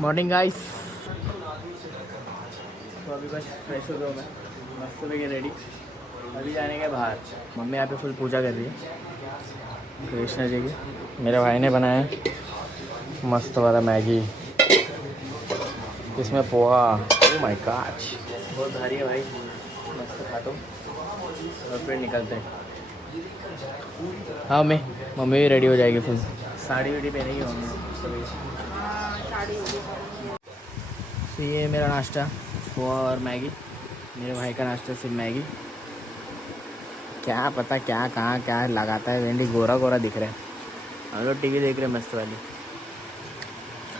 Morning guys. तो अभी बस fresh हो गया मैं, मस्त हो गया रेडी। अभी जाने के बाहर। मम्मी यहाँ पे फुल पूजा कर रही है कृष्णा जी की। मेरे भाई ने बनाया मस्त वाला मैगी, इसमें पोहा। ओ माय गॉड, बहुत भारी है भाई। मस्त खाता हूँ और फिर निकलते हैं। हाँ मम्मी भी रेडी हो जाएगी फुल, साड़ी वाड़ी पहनेगी मम्मी। तो ये मेरा नाश्ता पोहा और मैगी, मेरे भाई का नाश्ता सिर्फ मैगी। क्या पता क्या कहाँ क्या लगाता है, वेंडी गोरा गोरा दिख रहा है। हम लोग टीवी देख रहे हैं मस्त वाली।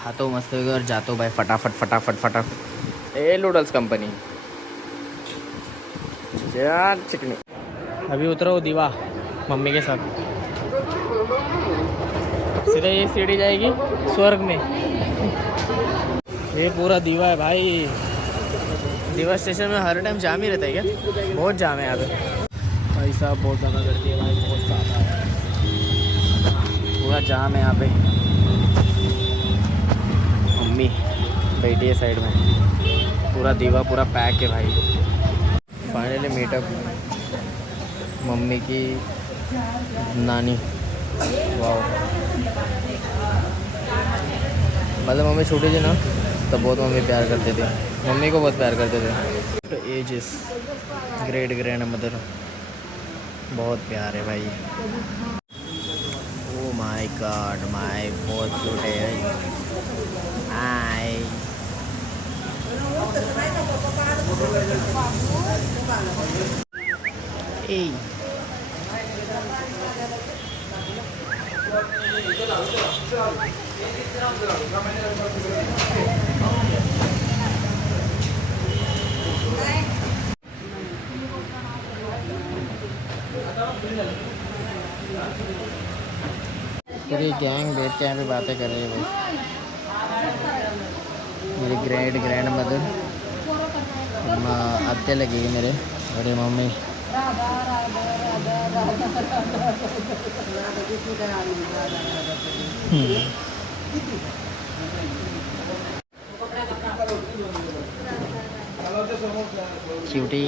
खाता हूँ मस्त होगी और जाता हूँ भाई फटाफट फटाफट फटाफट। ए नूडल्स कंपनी यार चिकनी। अभी उतरा हूँ दीवा मम्मी के साथ। सीधा ये सीढ़ी जाएगी स्वर्ग में। ये पूरा दीवा है भाई। दीवा स्टेशन में हर टाइम जाम ही रहता है क्या? बहुत जाम है यहाँ पे भाई साहब, बहुत ज़्यादा करती है भाई, बहुत ज़्यादा है। पूरा जाम है यहाँ पे। मम्मी बैठी है साइड में, पूरा दीवा पूरा पैक है भाई। फाइनली मीटअप मम्मी की नानी। वाह, मतलब मम्मी छोटी थी ना तो बहुत मम्मी प्यार करते थे, मम्मी को बहुत प्यार करते थे। एज इज ग्रेट ग्रैंड मदर, बहुत प्यार है भाई। ओ माय गॉड, माय बहुत क्यूट है। हाय ए पूरी गैंग बैठ के यहाँ पे बातें कर रही है भाई। मेरी ग्रैंड मदर अत्ते लगेगी मेरे, मेरी मम्मी। क्यूटी।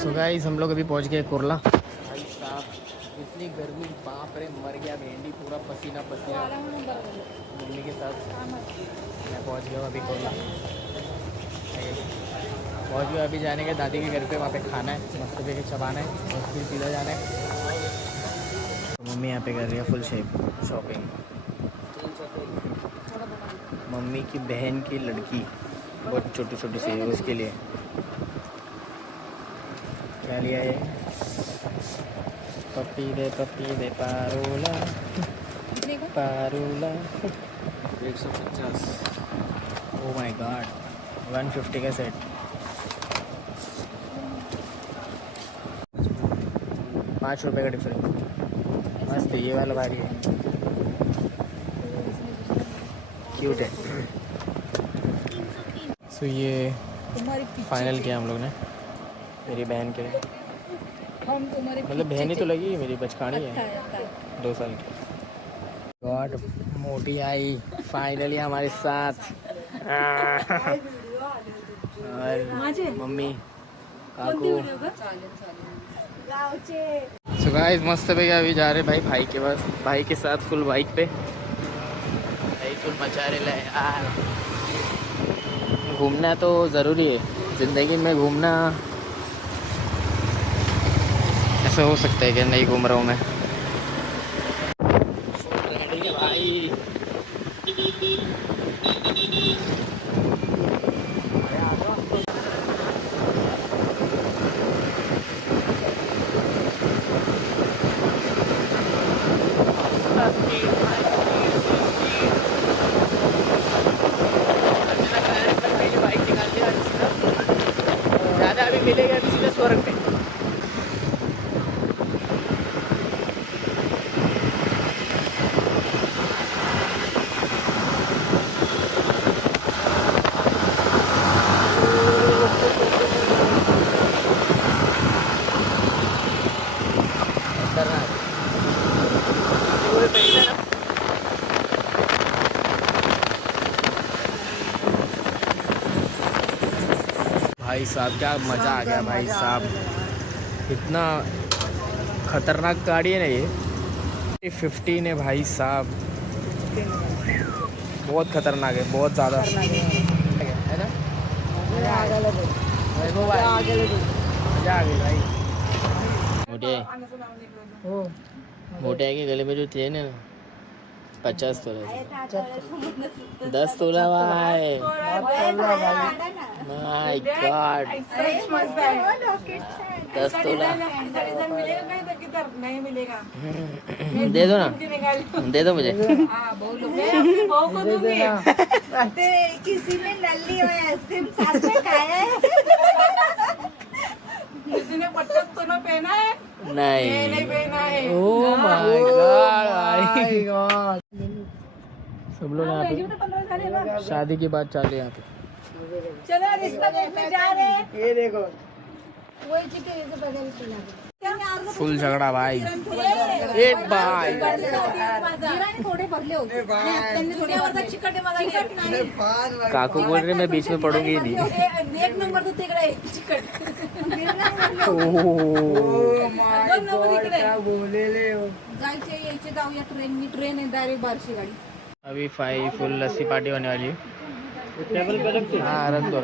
सो गाइस हम लोग अभी पहुंच गए कुरला। भाई साहब इतनी गर्मी, बाप रे मर गया भिंडी, पूरा पसीना पसीना। मम्मी के साथ मैं पहुंच गया अभी कुरला। पहुंच गया अभी, जाने के दादी के घर पे, वहाँ पे खाना है मस्त के चबाना है और फिर सीधा जाना है। तो मम्मी यहाँ पे कर रही है फुल शॉपिंग। मम्मी की बहन की लड़की बहुत छोटी छोटी सी है, उसके लिए क्या लिया है? पप्पी दे पारूला पारूला 150। ओ माय गॉड, 150 का सेट। 5 रुपये का डिफरेंस। मस्त, ये वाला भारी है, क्यूट है। सो ये फाइनल किया हम लोग ने मेरी बहन के लिए। मतलब बहन ही तो लगी, मेरी बचकानी है 2 साल की। गॉड मोटी आई फाइनली हमारे साथ। और मम्मी काकू। सो गाइस मस्त भैया अभी जा रहे भाई भाई के पास, भाई के साथ फुल बाइक पे। भाई फुल मचा रहे यार। घूमना तो ज़रूरी है ज़िंदगी में, घूमना ऐसा हो सकता है कि नहीं घूम रहा हूँ मैं। रेडी है भाई। ज़्यादा अभी मिलेगा अभी सीधा स्वर्ग में। भाई साहब क्या मज़ा आ गया भाई साहब, इतना खतरनाक गाड़ी है ना ये 15 है भाई साहब, बहुत खतरनाक है, बहुत ज़्यादा है ना। मज़ा आ गई भाई। मोटे है कि गले में जो चेन है ना 50 तोला, 10 तोला भाई, माय गॉड 10 तोला। नहीं मिलेगा, दे दो ना, दे दो मुझे। बहू को दूंगी। किसी ने नल्ली और आइसक्रीम साथ में खाया है। किसी ने 50 तोला पहना है, नहीं पहना है। ओह माय गॉड भाई, सब लोग यहाँ पे शादी की बात चल रही है यहाँ पे। चलो रिश्ता देखने जा रहे हैं। ये देखो वही चिट्ठी बदल के फुल झगड़ा भाई, एक भाई थोडे भरले होते त्यांनी थोड्यावर चिकट आहे मला काकू बोल रहे मैं बीच में पड़ूंगी नहीं। एक नंबर तो तिकडे आहे, चिकट ओह दोन नंबर इकडे आहे. बोलेले जायचे यायचे जाऊया ट्रेन आहे डायरेक्ट बारशी गाडी. अभी फुल लस्सी पार्टी होने वाली है। हाँ रख दो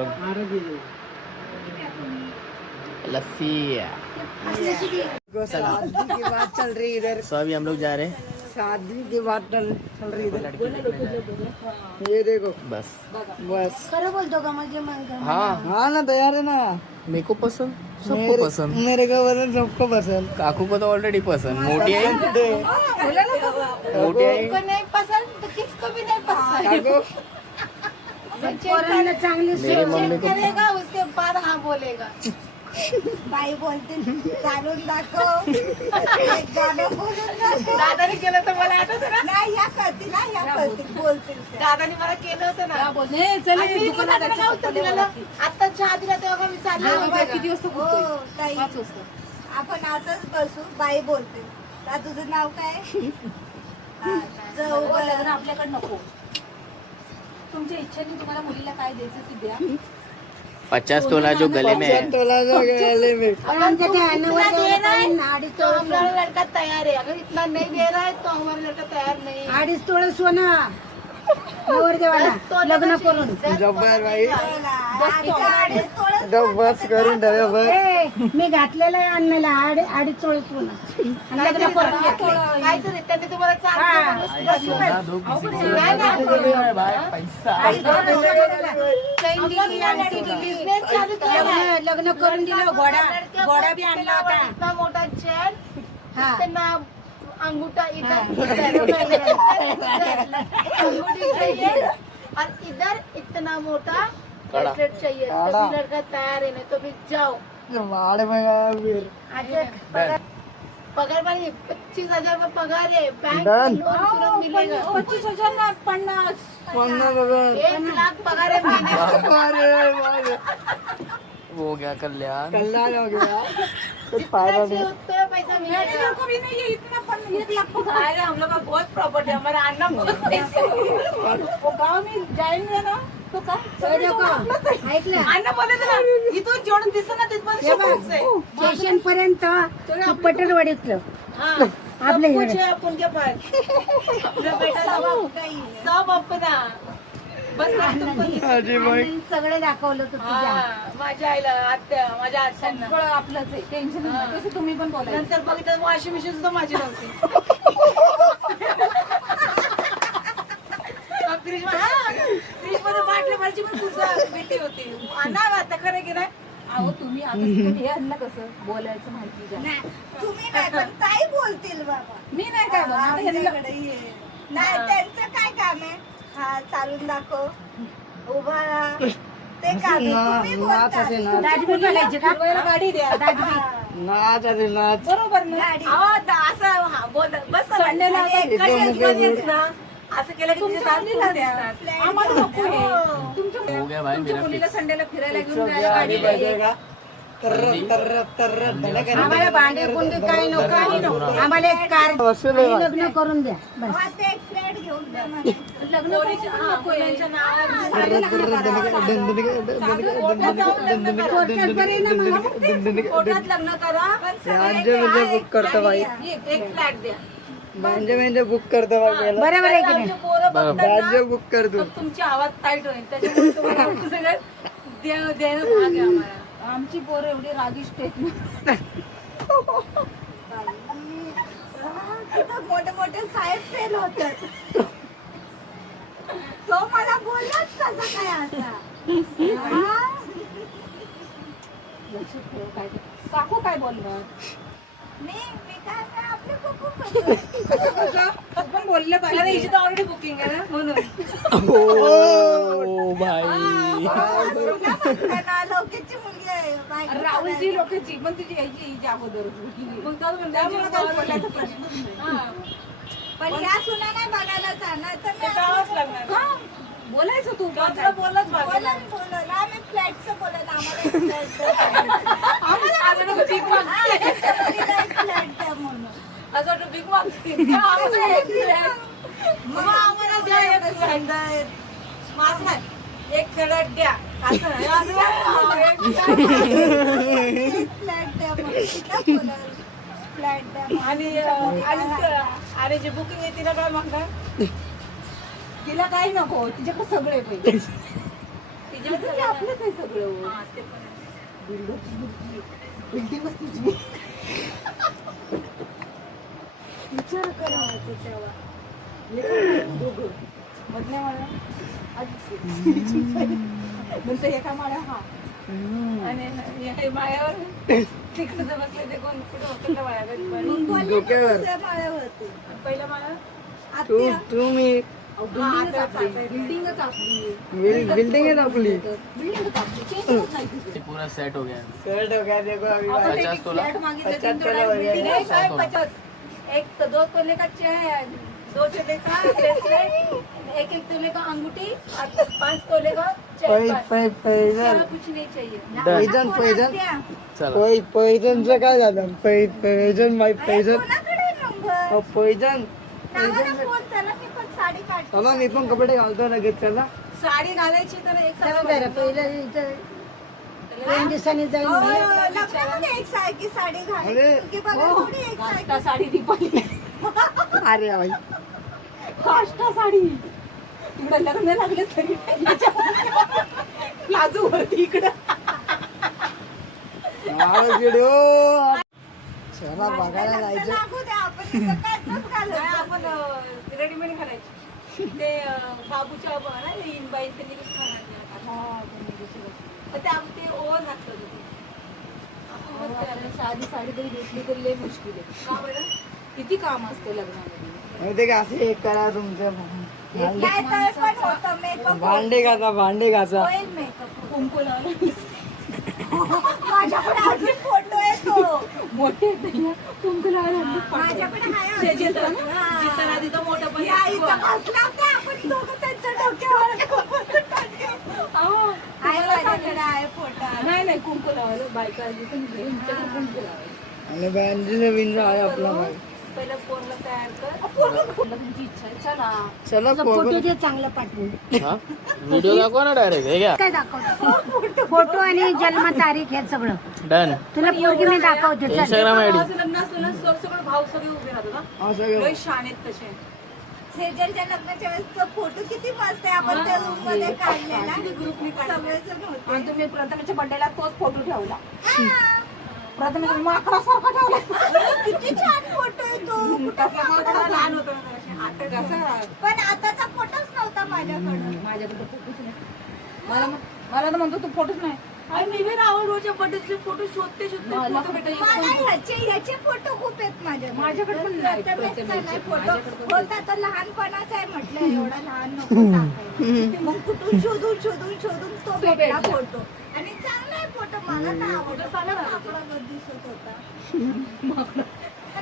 लस्सी। शादी की बात चल रही इधर, सो अभी हम लोग जा रहे हैं, शादी की बात चल रही इधर। ये देखो बस बस खरं बोलतो का माझे हाँ हाँ ना तैयार है ना। मेरे को पसंद, सबको पसंद, मेरे को बोले सबको पसंद। काकू को तो ऑलरेडी पसंद, मोटी आई मोटी आई नहीं पसंद तो किसको भी नहीं पसंद. चांगली मेरी मम्मी को करेगा उसके बाद हाँ बोलेगा. बाई बोलते चालून दाखव, एक गाणं बोलून दाखव. दादाने केलं तर मला आठवतं ना, नाही या करतील बोलतील ते. दादाने मला केलं होतं ना. आता चहा दिला तेव्हा मी चालले किती वाजता हो ताई, आपण असंच बसू, बाई बोलते. आता तुझं नाव काय? हा, जाऊ बरं. आपल्याकडे नको. तुमच्या इच्छेने तुम्हाला मुलीला काय द्यायचं ती द्या. 50 तोला जो गले में है, तोला जो गले में तो हमारा लड़का तैयार है. अगर इतना नहीं दे रहा है तो हमारा लड़का तैयार नहीं है. 2.5 तोळे सोनं नवरदेवाला लग्न करून. जब्बार भाई बस करून ठेवा बस. मी घातलेलं आहे अन्नाला 2.5 तोळे सोनं आणि लग्न करून घेतलंय. काहीतरी त्यांनी तुम्हाला लग्न करून दिलं. घोडा बी आणला होता. इतना मोटा चेन, हा. इतना अंगूठा इधर अंगूठी चाहिए और इधर इतना मोटा ब्रेसलेट चाहिए. तो भी लड़का तैयार है, नहीं तो भी जाओ. पगार पानी 25,000 रुपये पगार है. बैंक में लोन तुरंत मिलेगा. 25,000 ना 50. 1 लाख पगार है महीने का. वो गया कल्याण। कल्याण हो गया। कुछ जितना फायदा चाहिए नहीं। उतना पैसा मिलेगा. कभी नहीं है इतना 1 लाख अरे हम लोग का बहुत प्रॉपर्टी है. हमारा अन्ना बहुत पैसे. वो गांव में जाएंगे ना तो का ऐकलं अण्णा बोलले ना इथून जेवढं दिसत ना तिथपर्यंत स्टेशन पर्यंत पटलवाडीतलं आपले कुछ है अपन के पास. अपना बेटा सब अपना. बस सगळे दाखवलं तर तुझ्या माझ्या आईला आत्या माझ्या आत्यांना सगळं आपलंच आहे. टेन्शन नाही. तसं तुम्ही पण बोलायचं. नंतर बघितलं वॉशिंग मशीन सुद्धा माझी नव्हती. फ्रीज मध्ये बाटली भरची पण तुझं भीती होती. ना आता खरं की नाही. अहो तुम्ही आता हे आणलं कसं बोलायचं माहिती द्या. तुम्ही नाही पण ताई बोलतील बाबा. मी नाही काय बोलणार. आमच्याकडे ये. नाही त्यांचं काय काम आहे? हा चालून दाखव, उभा राहा, ते काम आहे. तुम्ही बोलता. दाजबी बोलायची का गाडी द्या. बरोबर ना. अहो, असं बोल बस संडेला आता ना असं केलं की तिचे दात दिसतात. आम्हाला नको हे. हो गया भाई मेरा मुलीला संडेला फिरायला घेऊन जायला गाडी पाहिजे. आम्हाला भांडे कुंडी काही नको. आम्हाला एक कार लग्न करून द्या बस. हा, ते एक फ्लॅट घेऊन दे म्हणे. बुक करतो बाई एक फ्लॅट द्या म्हणजे बुक करतो बाई बरोबर आहे की नाही बरोबर. राज्य बुक करतो तुमची आवाज टाईट होईल त्याच्यामुळे तुम्हाला सगळं देणं भाग आहे आम्हाला आमची पोरं एवढी रागिष्ट आहेत तिथं मोठे मोठे साहेब फेल होतात तो मला बोललाच कसा काय असा हा? काकू काय बोलणार मी काय काय आपले खूप पण बोलले पाहिजे हिची तर ऑलरेडी बुकिंग आहे ना म्हणून ओ भाई लोकेची मुलगी आहे बायको राहुलची लोकांची पण तुझी यायची हिच्या अगोदर मग त्यामुळे काय बोलायचा प्रश्न पण ह्या सुना नाही बघायला जाणार तर मी जावंच लागणार हा, बोलायचं तू बोलत बोलन आम्ही फ्लॅटचं बोलत आम्हाला एक फ्लॅट द्या म्हणून असं वाटतं बिग मागते मग आम्हाला द्या एवढं सुंदर. एक फ्लॅट द्या असं एक फ्लॅट द्या म्हणून फ्लॅट द्या म्हणून. आणि जे बुकिंग आहे तिला काय मागणार तिला काही नको तिच्याकडे सगळे पैसे तिच्याकडे आपलं काही सगळं बिल्डिंगच तुझी विचार करायचं तेव्हा दोघं मधल्या माळ्या नंतर एका माळ्या हा आणि माळ्यावर तिकडे बसले ते कोण कुठं होतं त्या माळ्यावर मग बोलले ना दुसऱ्या माळ्यावरती. पहिल्या माळ्या आत्या. तुम्ही बिल्डिंगच आपली बिल्डिंग आहे आपली बिल्डिंगच आपली चेंज होत नाही तिथे. पूरा सेट हो गया शर्ट हो गया देखो अभी आपण बात. एक 50 तोला? फ्लॅट मागितलं 50 तीन तोला तोला बिल्डिंग आहे, वगैरे. काय 50? एक तो 2 तोले का चेन 2 तोले का ब्रेसलेट एक तोले का अंगूठी और 5 तोले का चेन बस. पैजन कुछ नहीं चाहिए पैजन पैजन आत्या. चला पैजनचं काय झालं पैजन माय पैजन कोणाकडे नंबर पैजन लावा ना फोन चला मी पण साडी काढते. चला मी पण कपडे घालतो लगेच चला साडी घालायची तर एक लग्नामध्ये एक सारखी साडी घाल अरे. की बघा थोडी एक सारखी काष्टा साडी दीपाली अरे भाई काष्टा साडी इकडे लग्न लागले तरी लाजू वरती इकडं व्हिडिओ चला बघायला लग्न जायचं लागू द्या आपण इथं काय तोच घालत नाही, जाऊ. आपण रेडीमेड घालायची ते बाबूच्या इनबाई त्यांनी कसं घालायचं ते ओव्हर घातलं होतं साधी साडी तरी भेटली तरी लय मुश्किल आहे का बरं किती काम असते लग्नामध्ये ते का असे एक करा तुमचं नाही तर पण होतं मेकअप भांडे घासा होईल मेकअप कुंकू लावलं माझ्याकडे अजून फोटो आहे तो मोठे कुंकू लावलं माझ्याकडे आहे अजून. जितना तिथं मोठं पण या इथं बसला होता, आपण दोघं त्यांच्या डोक्यावर कुंकू टाकलं. आहे माझ्याकडे आहे फोटो नाही नाही कुंकू लावायला बायका कुंकू लावायला आणि बँजीचा बिंजो आहे आपला भाई पहिलं पोरला तयार कर तुमची इच्छा आहे चला चला फोटो चांगलं पाठवून हा व्हिडिओ दाखवा ना डायरेक्ट हे घ्या काय दाखवतो फोटो आणि जन्म तारीख हे सगळं डन तुला पोरगी मी दाखवते चल. इंस्टाग्राम आयडी माझं लग्न असलं ना सगळं भाऊ सगळे उभे राहतात हा. असं लय शान आहेत तसे सेजलच्या लग्नाच्या वेळेसचा फोटो किती मस्त आहे आपण त्या रूम मध्ये काढलेला ग्रुपने सगळेजण होते आणि तुम्ही प्रथमेच्या बर्थडेला तोच फोटो ठेवला हा. प्रथमेच्या माकडासारखा ठेवला किती छान फोटो आहे तो कसला माकडा लहान होता ना जराशे. आता कसं पण आताचा फोटोच नव्हता माझ्याकडे माझ्याकडे फोटोच नाही मला तर म्हणतो तू फोटोच नाही आणि मी राहुल रोजच्या बर्थडेचे फोटो शोधते मला ह्याचे फोटो खूप आहेत माझ्याकडे पण नाही. प्रथमेशचा नाही फोटो होता तर लहानपणाचा आहे म्हटलं एवढा लहान नको टाकायला. मग कुठून शोधून तो भेटला फोटो आणि चांगला आहे फोटो मला तर आवडला मला माकडावर दिसत होता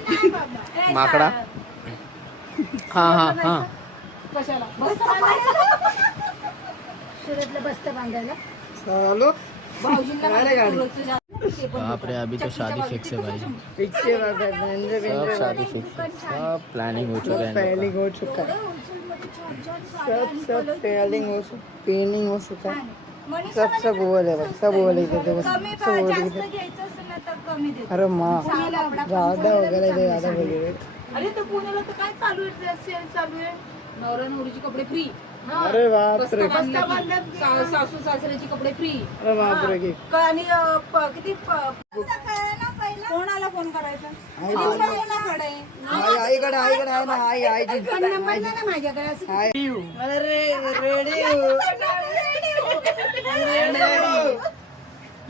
नाही बाबा माकडा हा हा हा कशाला सुरतला बसतं बांधायला चालू भाऊजींना गाडी गाडी बाप रे अभी तो शादी फिक्स है भाई पिक्चर सब शादी फिक्स है सब प्लानिंग हो चुका है इन लोग पहले हो चुका है छान छान सब साड्या आणि सब colour पेलिंग हो पेनिंग हो चुका है छान आहे. मनीषा सब सब बोल है सब बोल है कमी सब बोल जास्त है घ्यायचं असेल ना तर कमी देतो. अरे माँ पुण्याला कपडा पण ज्यादा पुण्याला वगैरह चांगली ज्यादा साडी. वगैरह अरे तर पुण्याला तर काय चालू आहे सेल चालू आहे नवरा नवरीचे कपडे फ्री अरे बाप रे सासू सासऱ्याचे कपडे फ्री अरे बाप रे की आणि किती तुला कळलं ना पहिलं? कोणाला फोन करायचा कोणाकडे? आईकडे आहे ना आईची पण नंबर नाही ना माझ्याकडे असं. अरे रेडी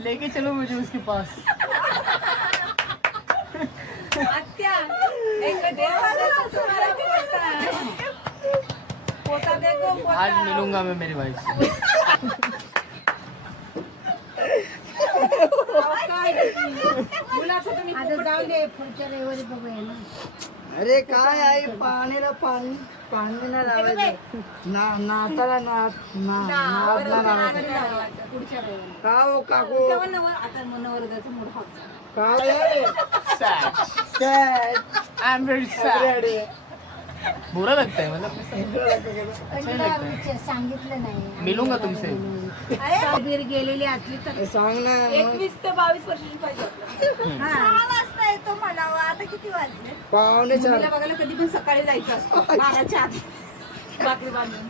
लेके चलो मुझे उसके पास. आत्या एक पोता देखो आज मिलूंगा मैं मेरे भाई से. मुलाचं तुम्ही आता जाऊ दे पुढच्या रविवारी बघूया ना. अरे काय आई पाणीला पाणी ना लावायचं ना नाताला नादला लावायचं पुढच्या रविवारी का हो काकू तेव्हा आता नवरदेवाचा मूड हॉट काय Sad. I'm very sad. बुरा लगता है मतलब अच्छा नहीं लगता है. सांगितलं नाही मिलूंगा तुमसे. बीर गेलेली असली तर सांग ना 21 ते 22 वर्षाची पाहिजे आपल्याला. 6 वाजता येतो मला. आता किती वाजले? पावणे चार मुलीला बघायला कधी पण सकाळी जायचं असतं 12च्या आत. भाकरी बांधून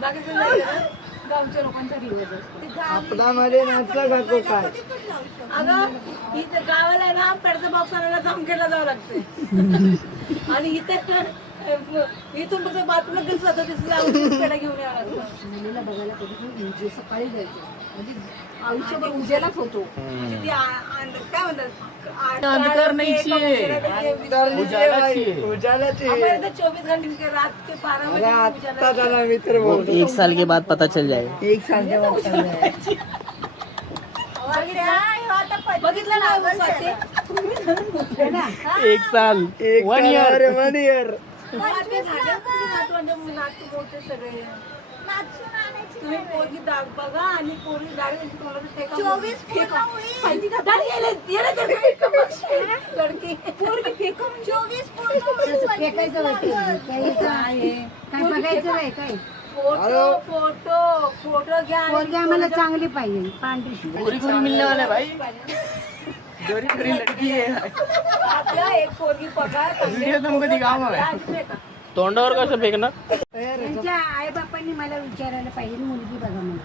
बाकीचं नाही करत. गावच्या लोकांचा रिवाज असतो. आपल्यामध्ये नाचला काकू काय अगं इथे गावाला आहे ना पेडचा बॉक्स आणायला जामखेडला जावं लागते आणि इथे इथून फक्त बाथरूमला दिसत होतं तिथे जाऊन पेढा घेऊन यावं लागतं. मुलीला बघायला कधी पण सकाळी जायचं म्हणजे आयुष्यभर उजेलाच होतो म्हणजे ती काय म्हणतात अंधकार नहीं चाहिए. उजाला चाहिए. उजालाची आपण 24 घंटे रात के 12 अरे बजे आता त्याला मित्र बोलतो 1 साल के बाद पता चल जाएगा. एक सालच्या वाटत बघितलं ना स्वाती? 1 साल. 1 year. 1 year मोठे सगळे नाचून आणायची तुम्ही पोरगी दाग बघा आणि पोरगी दाढी म्हणजे तुम्हाला ते का 24 पूर्ण होईल. माहिती का दाढी लडकी पोरगी फेकून 24 पूर्ण होईल. फेकायचं काय बघायचं नाही काय फोटो फोटो फोटो घ्या आणि पोरगी आम्हाला चांगली पाहिजे पांढरी शुभ्र. पूरी पूरी मिलने वाला है भाई. जोरी पूरी लड़की है. आपल्या एक पोरगी पगार वीडियो तुमको दिखाऊंगा मैं. तोंडावर कसं फेकणार. त्यांच्या आई बापांनी मला विचारायला पाहिजे मुलगी बघा मला.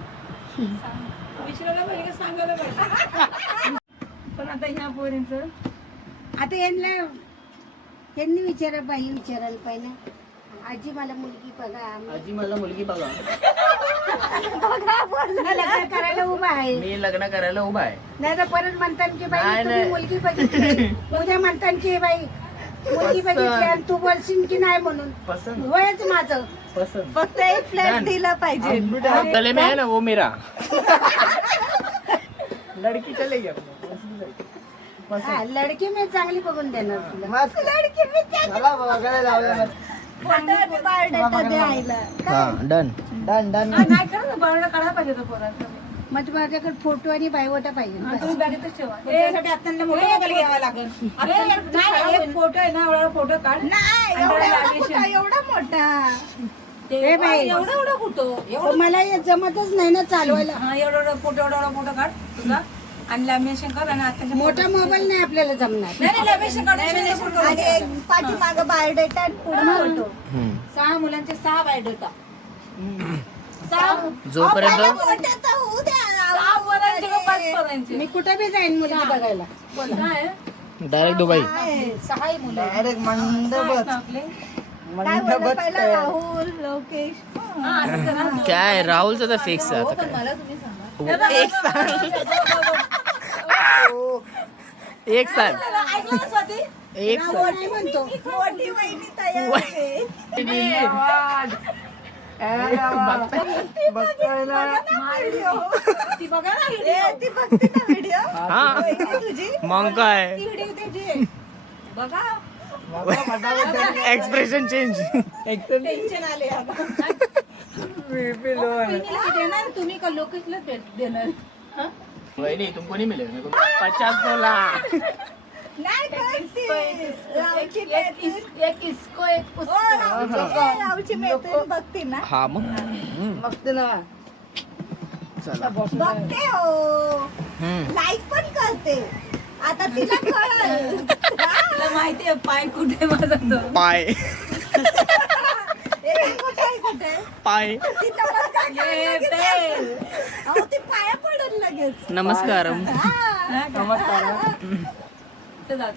विचारायला पाहिजे का सांगायला पाहिजे पण आता ह्या पोरींचं आता यांनी विचारायला पाहिजे आजी मला मुलगी बघा. आजी मला मुलगी बघा. लग्न करायला उभा आहे मी लग्न करायला उभा आहे. नाही तर परत म्हणतात की बाई नाही, तुम्ही नाही. मुलगी बघितली उद्या म्हणतात की बाई मुलगी बघितली आणि तू बोलशील की नाही म्हणून पसंद वयच माझं. पसंद. फक्त एक फ्लॅट Done. दिला पाहिजे. गले में है ना वो मेरा. लड़की चलेगी अपने. हा, लडकी मी चांगली बघून देणार तुला. मस्त मला बघायला लावलं फोटो आणि बायोडेटा द्यायला. हा डन. डन डन नाही करा ना बरं काढायला पाहिजे तो पोरांचा मग माझ्याकडे फोटो आणि बायोटा पाहिजे. तुम्ही बॅगेतच ठेवा त्यासाठी आपल्याला मोठं मोबाईल घ्यावा लागेल एक फोटो आहे ना एवढा फोटो काढ नाही आणि एवढा त्याला कुठं, lamination. एवढा मोठा. हे बाई. एवढा फोटो पण मला हे जमतच नाही ना चालवायला. हा एवढा फोटो काढ तुझा आणि लॅमिनेशन कर आणि आताच्या मोठा मोबाईल नाही आपल्याला जमणार. नाही लॅमिनेशन काढ आणि एक पाठीमागं बायोडेटा आणि पुढे फोटो. 6 मुलांचे 6 बायोडेटा जोपर्यंत मोठा तर होऊ द्या. 6 मुलांचे का 5 मुलांचे मी कुठे बी जाईन मुलगी बघायला. काय डायरेक्ट दुबई. 6 मुलं डायरेक्ट मंडपच आपले काय बोललं पहिला राहुल लोकेश. हा असं करा क्या है राहुलचं तर फिक्स आहे आता पण काय. मला तुम्ही सांगा एक साल. ऐकलं ना स्वाती एक साल. नाही म्हणतो मोठी वहिनी तयार आहे. बघतायला ती बघा ना ए, ती बघते ना व्हिडिओ हा तुझी. मग काय व्हिडिओ त्याची बघा एक्सप्रेशन चेंज. टेन्शन आले देणार तुम्ही का लोकेशला देणार वही नहीं तुमको नहीं मिलेगा. 50 तोला. नाही करते. राहूची मैत्रीण. एक इसको एक ओ, उसको. राहूची मैत्रीण बघते ना. हा मग बघते ना. चला बघते हो. लाईक पण करते. आता तिला कळलं. तुला माहितीये पाय कुठे माझा तो. पाय हे दाखव काय कुठे? पाय ती नमस्कार करायला ये लगेच पे. जाते. अहो, ती पाया पडत लगेच. नमस्कार हा. चल जात.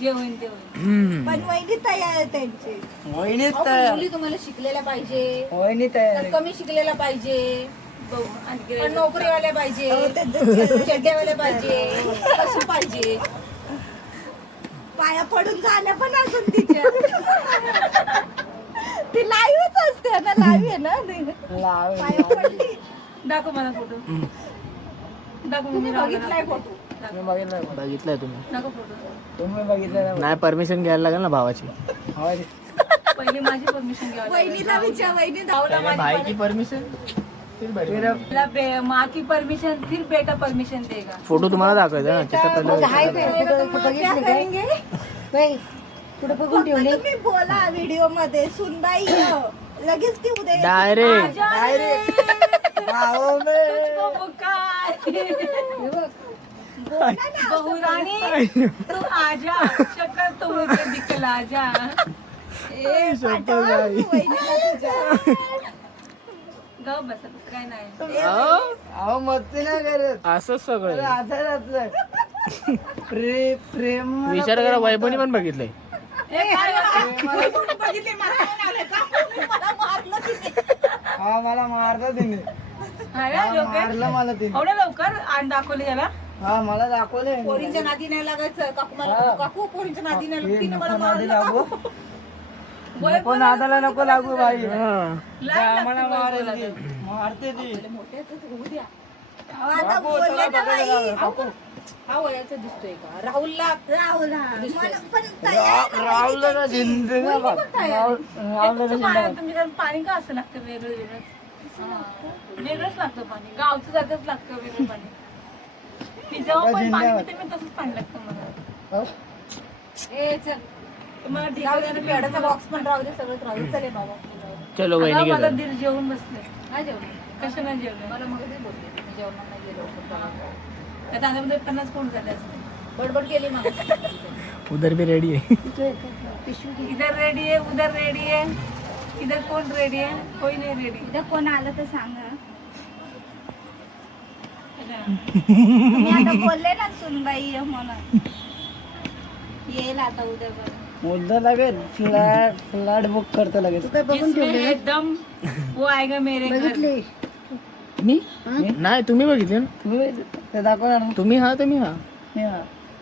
जे होईन ते होईन. पण वहिनी तयार आहे त्यांची. वहिनी अहो, तयार. मुली तुम्हाला शिकलेल्या पाहिजे वहिनी तयार तर कमी शिकलेला पाहिजे पण नोकरीवाल्या पाहिजे अहो, त्यांचं चड्ड्यावाल्या पाहिजे कसं पाहिजे. पाया पडून झाल्या पण असून तिच्या. ती लाईव्हच असते ना, लाईव्ह आहे ना. लाव. पाया पडली. दाखव मला फोटो दाखव तुम्ही मी बघितलाय फोटो? मी बघितलं. बघितलंय तुम्ही दाखव फोटो. तुम्ही बघितलं ना. नाही परमिशन घ्यायला लागेल ना भावाची होय. पहिली माझी परमिशन घ्यावी लागेल. वहिनीला विचार, वहिनी भाऊला माझी भाई की परमिशन मला माँ की परमिशन फिर बेटा परमिशन देगा. फोटो तुम्हाला दाखवायचा ना त्याच्या पहिले तुम्ही बोला व्हिडिओ मध्ये सुनबाई लगेच ती उद्या येते. डायरेक्ट मुझको पुकार. बोला ना. बहुरानी तू आजा शक्कर तो मुझे दिखला जा. ए, पाठव वहिनीला तुझ्या. गप बसा तसं काय नाही. अहो मस्ती नाही करत. असंच सगळं असं प्रेम विचार करा वैभवनी पण बघितलंय ए, काय बघा? बघितले मला कोण आलं का? मला मारलं तिने. हा मला मारला तिने. अरे, हा, लोकं. मारलं मला तिने. एवढं लवकर आणि दाखवले याला हा मला दाखवले. पोरींच्या नादी नाही लागायचं. काकू मला हा. काकू पोरींच्या नादी नाही हे लागत. तिने मला नको नादी मारलं लागू. काकू. नको नादाला नको लागू बाई. लाईन लागते मला मारेल बोलायला. ती. मारते ती. मोठे आहेत तर होऊ द्या. अहो, आता काकू, बोलले चला ना बघायला बाई. जाऊ. काकू. हा वयाचा दिसतोय का राहुलला राहुल हा. मला पण तयार आहे ना राहुलला ना वहिनी जिंदगी ना बघ. तुमच्याकडे पाणी का असं लागतं वेगळं वेगळंच वेगळंच लागतं पाणी गावचं जागच लागतं वेगळं पाणी. मी जेव्हा पण पाणी पिते मी तसंच पाणी लागतं मला. ए चल तुम्हाला ढिगावल्यानं पेढ्याचा बॉक्स पण राहू दे सगळंच राहू दे. चले बाबा चलो वहिनी अगं, माझा गेलं दीर जेवून बसले काय जेवले कशा नाही जेवले मला मग ते बोलले मी जेवणार नाही गेलो त्या तांदळामध्ये 50 पोट झाले असते. बडबड केली मग उधर भी रेडी है इधर रेडी है उधर रेडी है इधर कौन रेडी है कोई नहीं रेडी. इथं कोण आलं तर सांगा. तुम्ही आता बोलले ना सुनबाई ये म्हणून. येईल आता उद्या बरं. मुद्दा लागेल. फ्लॅट बुक करतो लगेच. जिसमें है दम वो आएगा मेरे घर. मी नाही तुम्ही बघितले ना तुम्ही ते दाखवणार ना. तुम्ही हा हा.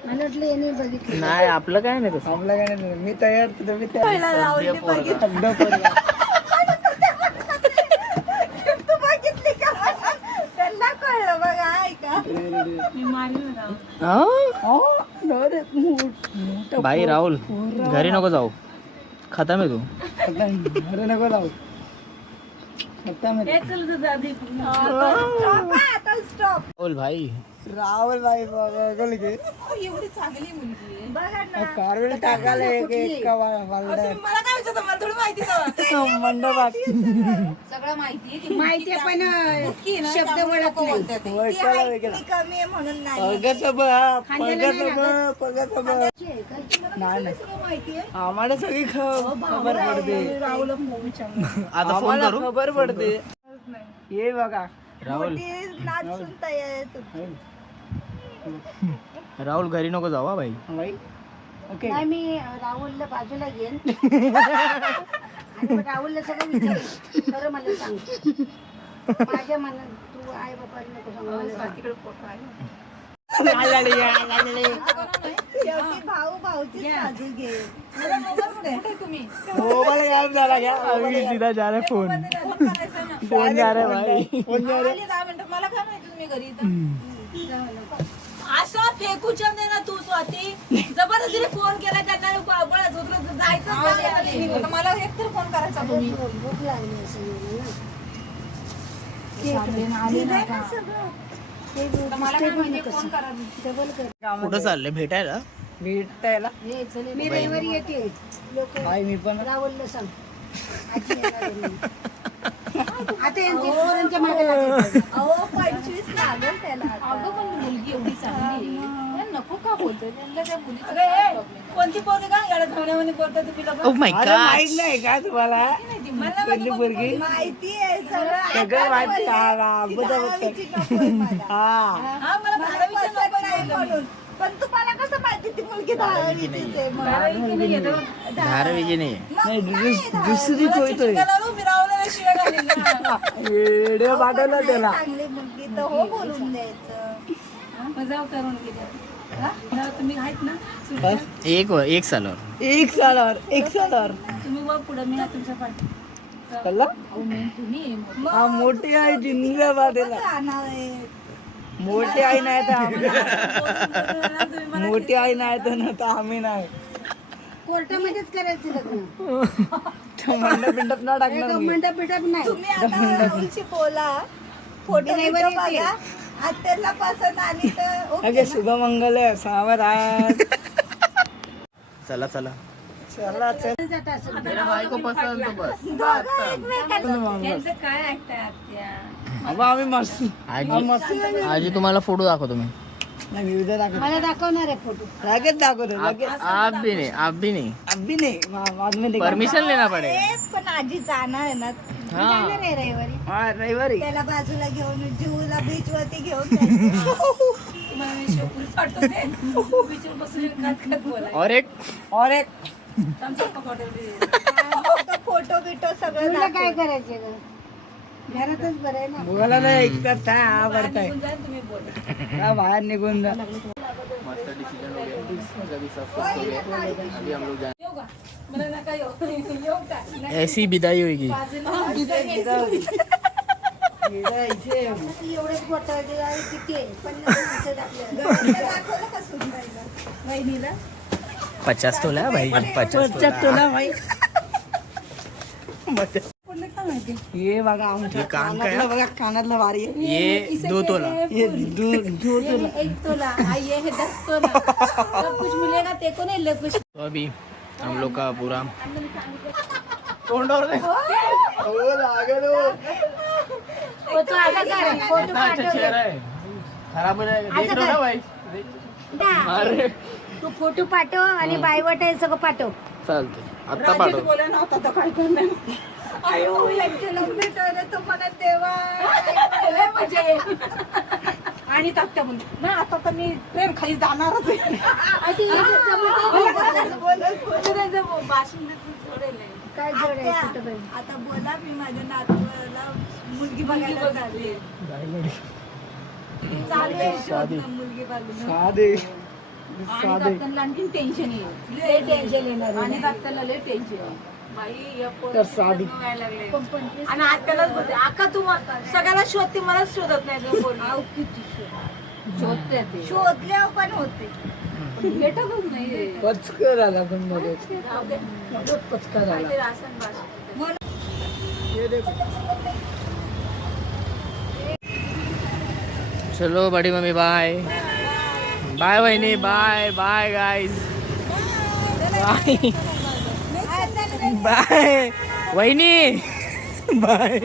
मला वाटलं यांनी बघितलं. नाही आपलं काय नाही तसं आपलं काय नाही. मी तयार तुम्ही पहिला राहुलने बघितलं. अगदी पोरगा. तू बघितली का? त्यांना कळलं बघा ऐका. मी मारली ना हो, भाई राहुल घरी नको जाऊ खतम आहे तू अरे नको जाऊ. खतम आहे. हे चल तुझं आधी स्टॉप आता स्टॉप. राहुल भाई राहुल भाई बघल की एवढी चांगली मुलगी आहे. बघा ना. कारवेल टाकायला एक मला काय विचारतं मला थोडी माहिती का? मंडपात सगळं माहिती माहिती पण शब्द वळत नाही. ती ऐकली कमी आहे म्हणून नाही. सगळं माहिती आहे. आम्हाला सगळी खबर पडते. राहुल मूवी चांगली आता फोन आम्हाला करू खबर पडते. हे बघा राहुल मोठी नाचून तयार आहे तुम्ही. राहुल घरी नको जाऊ हा भाई बाई. ओके नाही मी राहुलला बाजूला घेईन आणि मग राहुलला सगळं विचारेन. खरं मला सांग. माझ्या मनात तू आई बापाला नको सांगू मला सांग. तिकडे फोटो आहे. शेवटी भाऊ भाऊची बाजू घे. तुम्ही मोबाईल गायब झाला घ्या. अभी सीधा जा रहा है फोन फोन जा रहा है भाई फोन जा रे. 10 मिनिटं मला काय माहिती तुम्ही घरी इथं. असं फेकूच्या दे ना तू स्वाती जबरदस्तीने फोन केला त्यांना बळच उतरत जायचं. मला एकतर फोन करायचा तुम्ही. भूक लागली असेल मला मला काय माहिती फोन करा. डबल कर. कुठं चाललंय भेटायला भेटायला मी रविवारी येते लोक हाय मी पण राहुलला सांग आजी येणार आहे म्हणून. आता यांची पोरांच्या मागे लागायचं. अहो 25 लागल त्याला आता. अगं पण मुलगी एवढी चांगली आहे. या नको का बोलतोय त्यांना त्या मुलीचं काय problem आहे? कोणती पोरगी का गाड्या धावण्यामध्ये बोलतात तुम्ही लोक ओ माय अरे गॉड माहित नाही का तुम्हाला पहिली पोरगी माहिती आहे सगळं. सगळं माहिती आहे. हा, ती बरोबर. दहावीची नकोय मला. हा हा मला मला बारावीच्या पसंत नको नाही म्हणून. पण तुम्हाला कसं माहिती ती मुलगी दहावीचीच आहे म्हणून? बारावी नाही येतं. धारावीची नाही मग नाही नाही दुसरी खोयतोय शिकायला मी रावलेला शिव्या घालीन ना. व्हिडिओ पाठवला नाही त्याला चांगली मुलगी तर हो बोलून द्यायचं. मग जाऊ करून गेले हा? जाऊ तुम्ही आहेत ना सुट्ट्या? एक सालावर एक सालावर तुम्ही वर पुढे मी आहे तुमच्या पाठी कळलं? तुम्ही हा मोठी आहे जिंकल्या पाठवला राहणार आहे. मोठी आई नाही तर आम्ही नाही. मोठी आई नाही तर ना तर आम्ही नाही कोर्टामध्येच करायचं लग्न मंडप बिंडप ना टाकणार मी. मंडप बिडप नाही तुम्ही आता राहुलशी बोला फोटो मी बिटो रविवारी बघा आत्याला पसंत आली तर ओके अगे शुभमंगल सावर आहे चला चला चला चल जात असं मेरा भाई को पसंद तो बस यांचं काय ऐकताय आत्या अबा आम्ही मस्त आजी तुम्हाला फोटो दाखवतो मी नाही मी उद्या दाखवतो मला दाखवणार आहे फोटो लगेच दाखवतो लगेच आप भी नहीं अभी नहीं बाद में दिखा परमिशन लेना पडेगा ए, पण आजी जाणार आहे ना हाँ जाणार आहे रविवारी हा रविवारी त्याला बाजूला घेऊन जीवला बीच वरती घेऊन जायचं. तुम्हाला मी शेपूट पाठवते बिचूर बसून खात खात बोलाय और एक आमच्या पकडले फक्त फोटो बिटो सगळं तुला काय दाखव. करायचं ग घरातच बरं आहे ना बोला नाही ऐकतात काय हा करताय निघून जाईल तुम्ही बोला का बाहेर निघून जा मस्त डिसीजन हो गया अभी सब कुछ हो गया अभी हम लोग येऊ का मला नका येऊ का जाए ऐसी विदाई होगी एवढेच बोटा किती आहे 50 दिवसात आपल्याला गणपतीला दाखवलं का सुंदरला? वहिनीला 50 तोला है भाई 50 चल तुला भाई कोणी काय माहिती ये बघा आमच्या ये कान का है? कानातलं बघा कानातलं भारी आहे ये 2 तोला ये दो ये है 1 तोला ये है 10 तोला सब कुछ मिलेगा तेको नहीं ले कुछ तो अभी हम लोग का पूरा फोटो असा कर फोटो अच्छा चेहरा है खराब हो जाएगा देख रहे हो ना भाई अरे तू फोटो पाठव आणि बायवट आहे सगळं पाठव चालते आता पाठव बोला ना आता तर काय करणार आयो यांचे लग्न ठरलं तुम्हाला देवा लय मजा येईल. आणि तात्या म्हणते ना आता तर मी ट्रेन खाली जाणारच आहे त्यांचं भाषण सोडेल नाही. काय जोड आहे आत्या, फोटो बाई? आता बोला मी माझ्या नातवाला मुलगी बघायला चालली चालू आहे शोध मुलगी बघणं. साधे आणि तात्याला आणखी टेन्शन येईल लय टेन्शन येणार आणि तात्याला लय टेन्शन येईल बाई या पोराचं तर साधी. लग्न व्हायला लागले. आणि आत्यालाच बोलते आका तू सगळ्याला शोधते मलाच शोधत नाही गं पोरगी. आव किती शोध. शोधते ते शोधल्यावर पण होते पण भेटतच नाही पचकर आला पण मध्ये जाऊ दे. पचका झाला काहीतरी आसन भाषण. चलो बड़ी मम्मी बाय बाय वहिनी bye bye guys bye bye वहिनी बाय